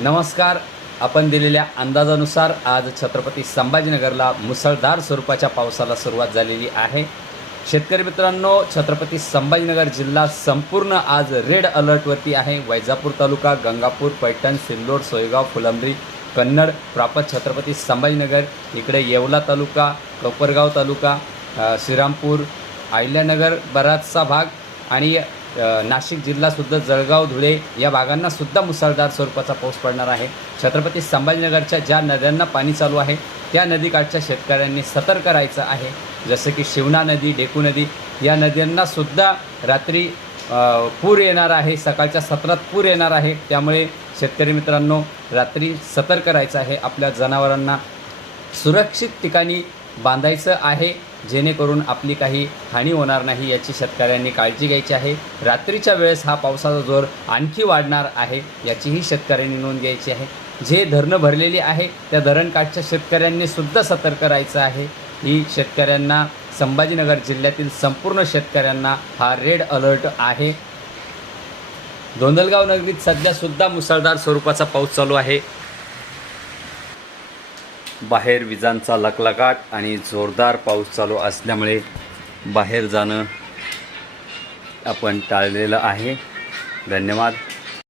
नमस्कार. आपण दिलेल्या अंदाजानुसार आज छत्रपती संभाजीनगरला मुसळधार स्वरूपाच्या पावसाला सुरुवात झालेली आहे. शेतकरी मित्रांनो छत्रपती संभाजीनगर जिल्हा संपूर्ण आज रेड अलर्टवरती आहे. वैजापूर तालुका गंगापूर पैठण सिल्लोड सोयगाव फुलंब्री कन्नड प्रापत छत्रपती संभाजीनगर इकडे येवला तालुका कोपरगाव तालुका श्रीरामपूर अहिल्यानगर बराचसा भाग आणि नाशिक जिल्हासुद्धा जळगाव धुळे या भागांना सुद्धा मुसळधार स्वरूपाचा पाऊस पडणार आहे. छत्रपती संभाजीनगरच्या ज्या नद्यांना पाणी चालू आहे त्या नदीकाठच्या शेतकऱ्यांनी सतर्क राहायचं आहे. जसं की शिवना नदी डेकू नदी या नद्यांनासुद्धा रात्री पूर येणार आहे सकाळच्या सत्रात पूर येणार आहे. त्यामुळे शेतकरी मित्रांनो रात्री सतर्क राहायचं आहे आपल्या जनावरांना. सुरक्षित ठिकाणी बांधायचं आहे जेणेकरून आपली काही हानी होणार नाही याची शेतकऱ्यांनी काळजी घ्यायची आहे. रात्रीच्या वेळेस हा पावसाचा जोर आणखी वाढणार आहे याचीही शेतकऱ्यांनी नोंद घ्यायची आहे. जे धरणं भरलेली आहे त्या धरणकाठच्या शेतकऱ्यांनी सुद्धा सतर्क राहायचं आहे. ही शेतकऱ्यांना संभाजीनगर जिल्ह्यातील संपूर्ण शेतकऱ्यांना हा रेड अलर्ट आहे. दोंदलगाव नगरीत सध्या सुद्धा मुसळधार स्वरूपाचा पाऊस चालू आहे. बाहेर विजांचा लकलकाट आणि जोरदार पाऊस चालू असल्यामुळे बाहेर जाणं आपण टाळलेलं आहे. धन्यवाद.